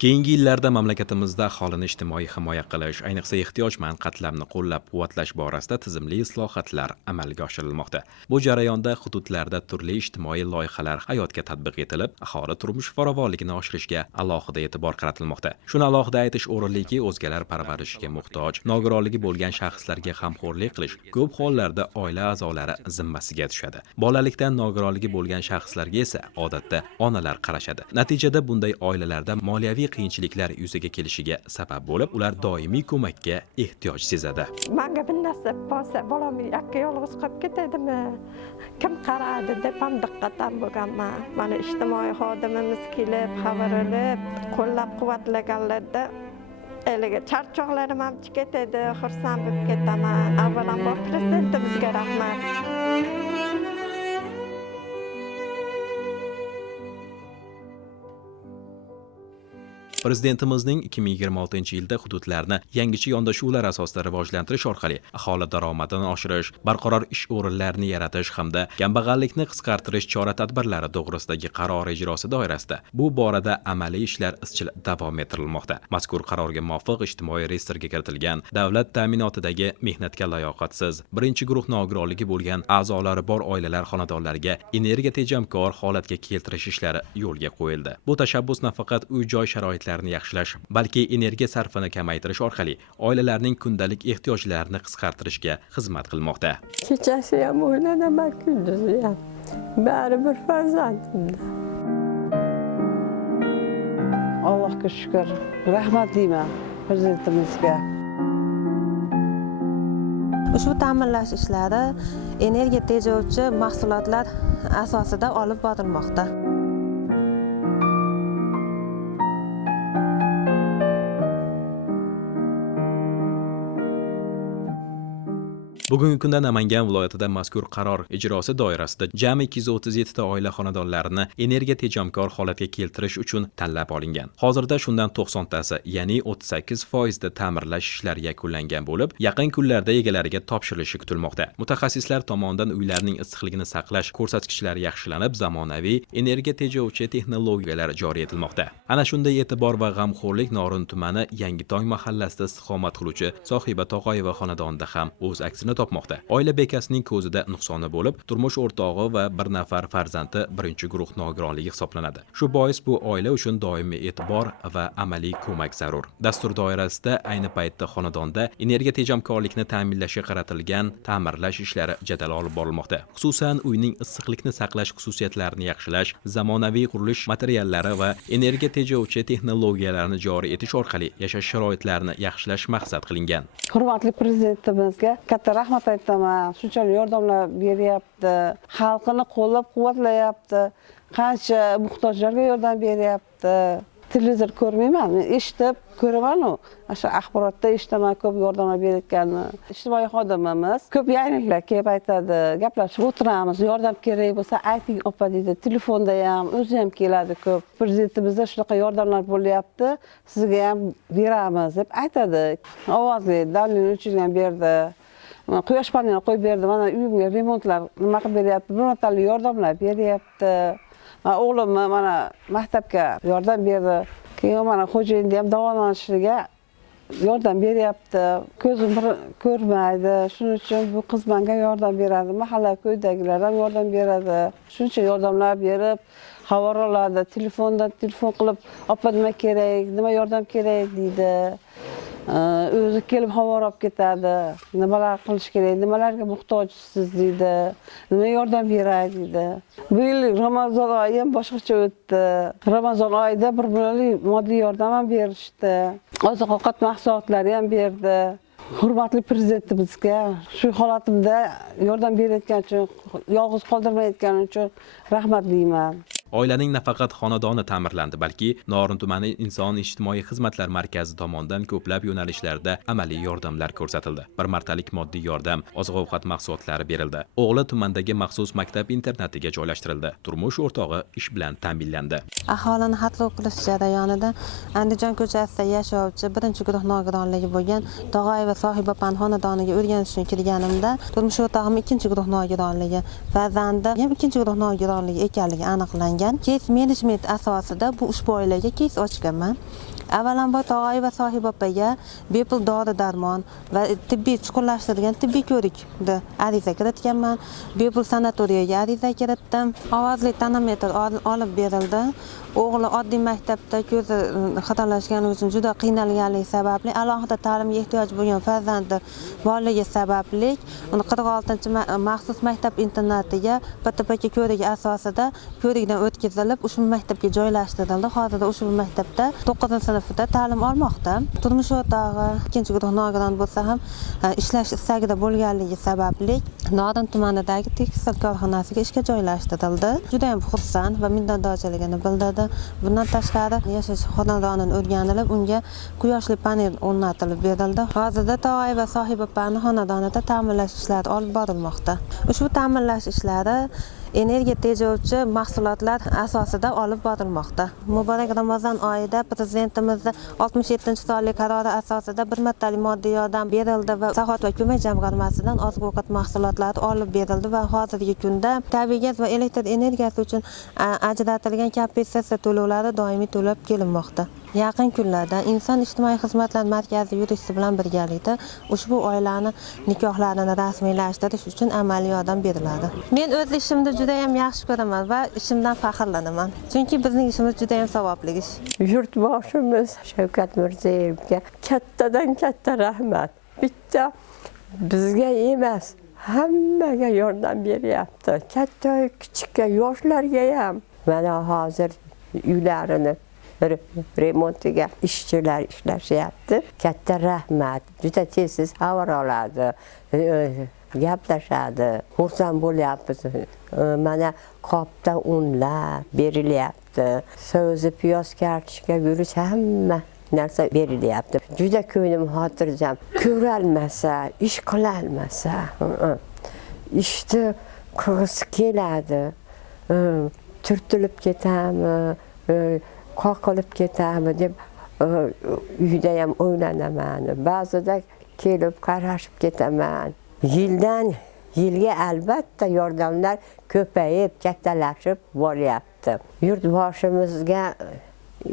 Keyingi yillarda mamlakatimizda aholini ijtimoiy himoya qilish, ayniqsa ehtiyojmand qatlamni qo'llab-quvvatlash borasida tizimli islohotlar amalga oshirilmoqda. Bu jarayonda hududlarda turli ijtimoiy loyihalar hayotga tatbiq etilib, aholi turmush farovonligini oshirishga alohida e'tibor qaratilmoqda. Shuni alohida aytish o'rinliki, o'zgalar parvarishiga muhtoj, nogironligi bo'lgan shaxslarga g'amxo'rlik qilish ko'p hollarda oila a'zolari zimmasiga tushadi. Bolalikdan nogironligi bo'lgan shaxslarga esa odatda onalar qarashadi. Natijada bunday oilalarda moliyaviy qiyinchiliklar yuzaga kelishiga sabab bo'lib, ular doimiy ko'makka ehtiyoj sezadi. Menga bir narsa bo'lsa, bolam yakka yolg'iz qolib ketadimi? Kim qaradi deb ham diqqatdan bo'lganman. Mana ijtimoiy xodimimiz kelib, xabar olib, qo'llab-quvvatlaganlarda eliga charchoqlarim ham ketadi, xursand bo'lib ketaman. Avvalambor prezidentimizga rahmat. Prezidentimizning 2026-yilda hududlarni yangicha yondashuvlar asosida rivojlantirish orqali aholi daromadini oshirish, barqaror ish o'rinlarini yaratish hamda kambag'allikni qisqartirish chora-tadbirlari to'g'risidagi qaror ijrosi doirasida bu borada amaliy ishlar izchil davom ettirilmoqda. Mazkur qarorga muvofiq ijtimoiy reyestrga kiritilgan davlat ta'minotidagi mehnatga layoqatsiz, birinchi guruh nogironligi bo'lgan a'zolari bor oilalar xonadonlariga energiya tejamkor holatga keltirish ishlari yo'lga qo'yildi. Bu tashabbus nafaqat uy-joy sharoitlarini yaxshilash, balki energiya sarfini kamaytirish orqali oilalarning kundalik ehtiyojlarini qisqartirishga xizmat qilmoqda. Kechasi ham o'ylanaman, kunduzi ham. Bari bir farzandimda. Allohga shukr, rahmat deyman prezidentimizga. Ushbu ta'minlash ishlari energiya tejovchi mahsulotlar asosida olib borilmoqda. Bugungi kunda Namangan viloyatida mazkur qaror ijrosi doirasida jami 237 ta oila xonadonlarini energiya tejamkor holatga keltirish uchun tanlab olingan. Hozirda shundan 90 tasi, ya'ni 38% da ta'mirlash ishlari yakunlangan bo'lib, yaqin kunlarda egalariga topshirilishi kutilmoqda. Mutaxassislar tomonidan uylarning issiqligini saqlash ko'rsatkichlari yaxshilanib, zamonaviy energiya tejovchi texnologiyalar joriy etilmoqda. Ana shunday e'tibor va g'amxo'rlik Norin tumani Yangitong mahallasida istiqomat qiluvchi Sohiba To'qoyeva xonadonida ham o'z aksini topmoqda. Oila bekasining ko'zida nuqsoni bo'lib, turmush o'rtog'i va bir nafar farzandi birinchi guruh nogironligi hisoblanadi. Shu bois bu oila uchun doimiy e'tibor va amaliy ko'mak zarur. Dastur doirasida ayni paytda xonadonda energiya tejamkorlikni ta'minlashga qaratilgan ta'mirlash ishlari jadal olib borilmoqda. Xususan, uyning issiqlikni saqlash xususiyatlarini yaxshilash, zamonaviy qurilish materiallari va energiya tejovchi texnologiyalarni joriy etish orqali yashash sharoitlarini yaxshilash maqsad qilingan. Hurmatli prezidentimizga katta rahmat aytaman. Shunchalik yordamlar beryapti, xalqini qo'llab-quvvatlayapti, qancha muhtojlarga yordam beryapti. Televizor ko'rmayman, eshitib ko'raman-u, o'sha axborotda eshitaman ko'p yordamlar berayotganini. Ijtimoiy xodimimiz ko'p yangiliklar kelib aytadi, gaplashib o'tiramiz, yordam kerak bo'lsa ayting opa deydi. Telefonda ham o'zi ham keladi ko'p. Prezidentimizda shunaqa yordamlar bo'lyapti, sizga ham beramiz deb aytadi. Ovozli davlat o'chirgan berdi. Quyosh paneli qo'yib berdi. Mana uyimga remontlar nima qilib beryapti? Bir martalik yordamlar beryapti. O'g'lim mana maktabga yordam berdi. Keyin mana xo'jayinda ham davolanishiga yordam beryapti. Ko'zim ko'rmaydi. Shuning uchun bu qiz menga yordam beradi. Mahalla ko'ydagilar ham yordam beradi. Shuning uchun yordamlar berib, xabar oladi. Telefondan telefon qilib, "Opa nima kerak? Nima yordam kerak?" deydi. O'zi kelib xabar olib ketadi. Nimalar qilish kerak, nimalarga muhtojsiz deydi. Nima yordam beray deydi. Bu yil Ramazon oyi ham boshqacha o'tdi. Ramazon oyida bir pullik moddiy yordam ham berishdi. Oziq-ovqat mahsulotlari ham berdi. Hurmatli prezidentimizga shu holatimda yordam berayotgani uchun, yolg'iz qoldirmayotgani uchun rahmat deyman. Oilaning nafaqat xonadoni ta'mirlandi, balki Norin tumani inson ijtimoiy xizmatlar markazi tomonidan ko'plab yo'nalishlarda amaliy yordamlar ko'rsatildi. Bir martalik moddiy yordam, oziq-ovqat mahsulotlari berildi. O'g'li tumandagi maxsus maktab-internatiga joylashtirildi. Turmush o'rtog'i ish bilan ta'minlandi. Aholini xatlov qilish jarayonida Andijon ko'chasida yashovchi birinchi guruh nogironligi bo'lgan To'qoyeva Sohiba xonadoniga o'rganish uchun kirganimda, turmush o'rtog'im ikkinchi guruh nogironligi, farzandim ham ikkinchi guruh nogironligi ekanligi aniqlangan. qilingan kes menejment asosida bu ushbu oilaga kes ochganman. Avvalambor tog'ay va sohib opaga bepul dori darmon va tibbiy chuqurlashtirilgan tibbiy ko'rikda ariza kiritganman. Bepul sanatoriyaga ariza kiritdim. Ovozli tonometr olib berildi. O'g'li oddiy maktabda ko'zi xatolashgani uchun juda qiynalganligi sababli alohida ta'limga ehtiyoj bo'lgan farzandi borligi sababli uni 46-maxsus maktab internatiga PTPK ko'rigi asosida ko'rikdan o'tkazilib, ushbu maktabga joylashtirildi. Hozirda ushbu maktabda 9-sinfda ta'lim olmoqda. Turmush o'rtog'i ikkinchi guruh nogiron bo'lsa ham ishlash istagida bo'lganligi sababli Nodon tumanidagi tekstil korxonasiga ishga joylashtirildi. Juda ham xursand va minnatdorchiligini bildirdi. Bundan tashqari yashash xonadonini o'rganilib, unga quyoshli panel o'rnatilib berildi. Hozirda tog'ay va sohib opaning xonadonida ta'minlash ishlari olib borilmoqda. Ushbu ta'minlash ishlari energiya tejovchi mahsulotlar asosida olib borilmoqda. Muborak Ramazon oyida prezidentimizning 67-sonli qarori asosida bir martalik moddiy yordam berildi va Saxovat va ko'mak jamg'armasidan oziq-ovqat mahsulotlari olib berildi va hozirgi kunda tabiiy gaz va elektr energiyasi uchun ajratilgan kompensatsiya to'lovlari doimiy to'lab kelinmoqda. Yaqin kunlarda Inson ijtimoiy xizmatlar markazi yuristi bilan birgalikda ushbu oilani nikohlarini rasmiylashtirish uchun amaliy yordam beriladi. Men o'z ishimni juda ham yaxshi ko'raman va ishimdan faxrlanaman. Chunki bizning ishimiz juda ham savobli ish. Yurtboshimiz Shavkat Mirziyoyevga kattadan katta rahmat. Bitta bizga emas, hammaga yordam beryapti. Katta, kichikka, yoshlarga ham. Mana hozir uylarini remontiga ishchilar ishlashyapti. Katta rahmat. Juda tez xabar oladi, gaplashadi. Xursand bo'lyapmiz. Mana qopda unlar berilyapti. So'zi piyoz kartoshka guruch hamma narsa berilyapti. Juda ko'nglim xotirjam. Ko'ralmasa, ish qilolmasa, ishni qilg'isi keladi. Turtilib ketami, qoqilib ketami deb uyda ham o'ylanaman. Ba'zida kelib qarashib ketaman. Yildan yilga albatta yordamlar ko'payib, kattalashib boryapti. Yurtboshimizga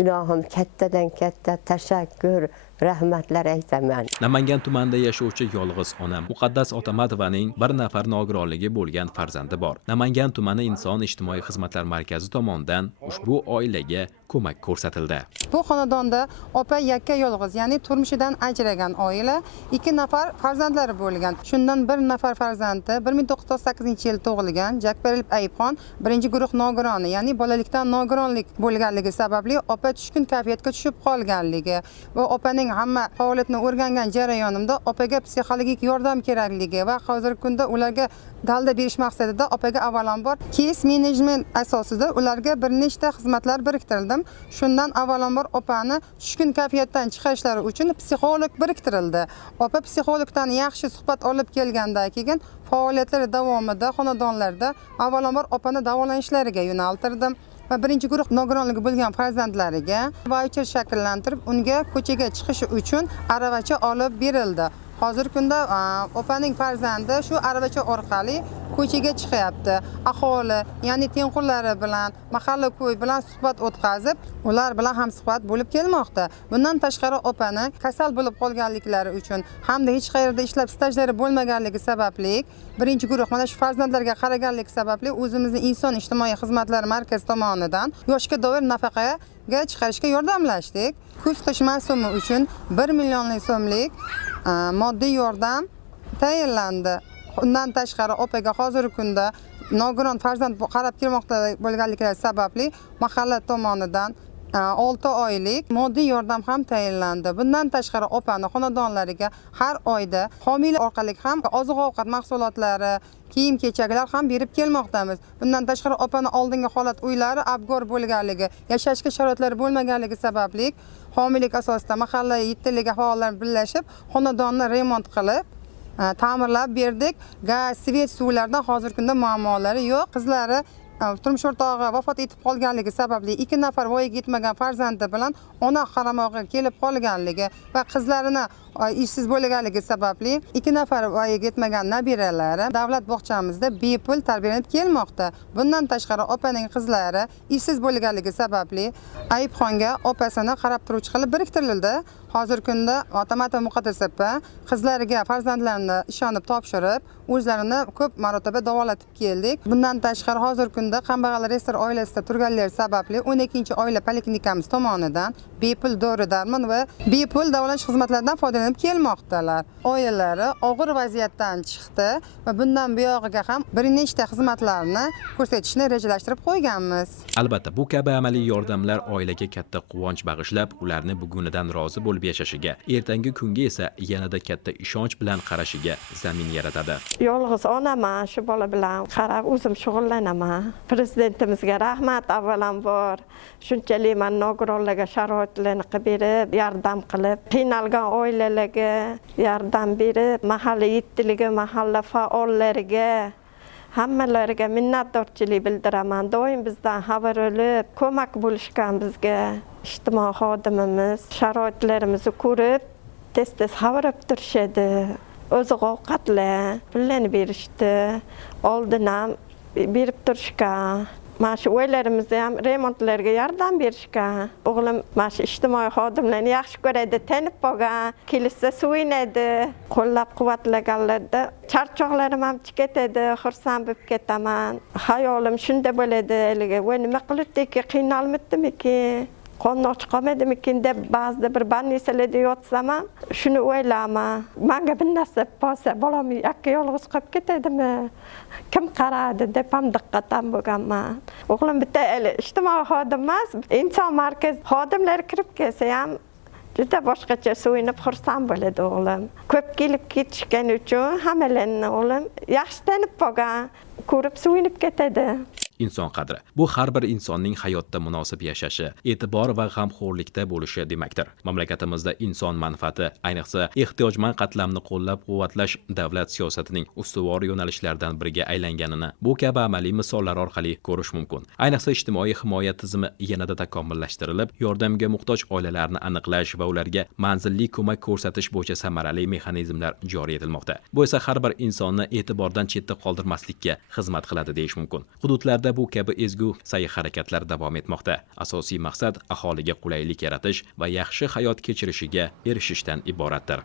ilohim kattadan katta tashakkur, rahmatlar aytaman. Namangan tumanida yashovchi yolg'iz ona Muqaddas Otamatovaning bir nafar nogironligi bo'lgan farzandi bor. Namangan tumani Inson ijtimoiy xizmatlar markazi tomonidan ushbu oilaga ko'mak ko'rsatildi. Bu xonadonda opa yakka yolg'iz, ya'ni turmushidan ajragan oila, 2 nafar farzandlari bo'lgan. Shundan bir nafar farzandi 1998-yil tug'ilgan Jakbaril Ayibxon 1-guruh nogironi, ya'ni bolalikdan nogironlik bo'lganligi sababli opa tushkun kayfiyatga tushib qolganligi va opaning hamma faoliyatini o'rgangan jarayonimda opaga psixologik yordam kerakligi va hozirgi kunda ularga dalda berish maqsadida opaga avvalambor kes menejment asosida ularga bir nechta xizmatlar biriktirdim. Shundan avvalambor opani tushkun kayfiyatdan chiqarishlari uchun psixolog biriktirildi. Opa psixologdan yaxshi suhbat olib kelgandan keyin faoliyatlari davomida xonadonlarda avvalambor opani davolanishlariga yo'naltirdim. Va 1-guruh nogironligi bo'lgan farzandlariga voucher shakllantirib, unga ko'chaga chiqishi uchun aravacha olib berildi. Hozirgi kunda opaning farzandi shu aravacha orqali ko'chaga chiqyapti. Aholi, ya'ni tengqurlari bilan, mahalla ko'y bilan suhbat o'tkazib, ular bilan ham suhbat bo'lib kelmoqda. Bundan tashqari opani kasal bo'lib qolganliklari uchun hamda hech qayerda ishlab stajlari bo'lmaganligi sababli 1-guruh mana shu farzandlarga qaraganlik sababli o'zimizning Inson ijtimoiy xizmatlar markazi tomonidan yoshga doir nafaqaga chiqarishga yordamlashdik. Kurs qish mavsumi uchun 1 million so'mlik moddiy yordam tayinlandi. Undan tashqari opaga hozirgi kunda nogiron farzand qarab kelmoqda bo'lganliklari sababli mahalla tomonidan 6 oylik moddiy yordam ham tayinlandi. Bundan tashqari opani xonadonlariga har oyda homiylar orqali ham oziq-ovqat mahsulotlari, kiyim-kechaklar ham berib kelmoqdamiz. Bundan tashqari opani oldingi holat uylari abgor bo'lganligi, yashashga sharoitlari bo'lmaganligi sababli homiylik asosida mahalla yettiliga faollar birlashib xonadonni remont qilib ta'mirlab berdik. Gaz, svet, suvlardan hozirgi kunda muammolari yo'q. Qizlari turmush o'rtog'i vafot etib qolganligi sababli 2 nafar voyaga yetmagan farzandi bilan ona qaramog'iga kelib qolganligi va qizlarini ishsiz bo'lganligi sababli 2 nafar voyaga yetmagan nabiralari davlat bog'chamizda bepul tarbiyalanib kelmoqda. Bundan tashqari opaning qizlari ishsiz bo'lganligi sababli Ayibxonga opasini qarab turuvchi qilib biriktirildi. Hozirgi kunda Otamat va Muqaddas opa qizlariga farzandlarini ishonib topshirib, o'zlarini ko'p marotaba davolatib keldik. Bundan tashqari hozirgi kunda kambag'al restor oilasida turganlar sababli 12-oila poliklinikamiz tomonidan bepul dori-darmon va bepul davolanish xizmatlaridan foydalanib kelmoqdalar. Oilalari og'ir vaziyatdan chiqdi va bundan buyog'iga ham bir nechta xizmatlarni ko'rsatishni rejalashtirib qo'yganmiz. Albatta, bu kabi amaliy yordamlar oilaga katta quvonch bag'ishlab, ularni bugunidan rozi bo'lib yashashiga, ertangi kunga esa yanada katta ishonch bilan qarashiga zamin yaratadi. Yolg'iz onaman, shu bola bilan qarab o'zim shug'ullanaman. Prezidentimizga rahmat avvalambor. Shunchalik mana nogironlarga sharoitlarni qilib berib, yordam qilib, qiynalgan oilalarga yordam berib, mahalla yetiligi, mahalla faollariga hammalariga minnatdorchilik bildiraman. Doim bizdan xabar olib, ko'mak bo'lishgan bizga ijtimoiy xodimimiz sharoitlarimizni ko'rib, tez-tez xabar olib turishadi. Oziq ovqatlar, pullarni berishdi, oldin ham berib turishgan. Mana shu o'ylarimizni ham remontlarga yordam berishgan. O'g'lim mana shu ijtimoiy xodimlarni yaxshi ko'radi, tanib qolgan, kelsa suyunadi, qo'llab-quvvatlaganlarda charchoqlarim ham ketadi, xursand bo'lib ketaman. Hayolim shunda bo'ladi, voy nima qilibdiki, qiynalmidimiki? Qonni och qolmadimikin deb ba'zida bir больницаlarda yotsam ham shuni o'ylayman. Menga bir narsa bo'lsa, bolam yakka yolg'iz qolib ketadimi? Kim qaradi deb ham diqqatdan bo'lganman. O'g'lim bitta ijtimoiy xodim emas, inson markaz xodimlari kirib kelsa ham juda boshqacha suyunib xursand bo'ladi o'g'lim. Ko'p kelib ketishgani uchun hammalarni o'g'lim yaxshi tanib qolgan, ko'rib suyunib ketadi. Inson qadri bu har bir insonning hayotda munosib yashashi, e'tibor va g'amxo'rlikda bo'lishi demakdir. Mamlakatimizda inson manfaati, ayniqsa ehtiyojmand qatlamni qo'llab-quvvatlash davlat siyosatining ustuvor yo'nalishlaridan biriga aylanganini bu kabi amaliy misollar orqali ko'rish mumkin. Ayniqsa ijtimoiy himoya tizimi yanada takomillashtirilib, yordamga muhtoj oilalarni aniqlash va ularga manzilli ko'mak ko'rsatish bo'yicha samarali mexanizmlar joriy etilmoqda. Bu esa har bir insonni e'tibordan chetda qoldirmaslikka xizmat qiladi deyish mumkin. Hududlarda bu kabi ezgu sa'y-harakatlar davom etmoqda. Asosiy maqsad aholiga qulaylik yaratish va yaxshi hayot kechirishiga erishishdan iboratdir.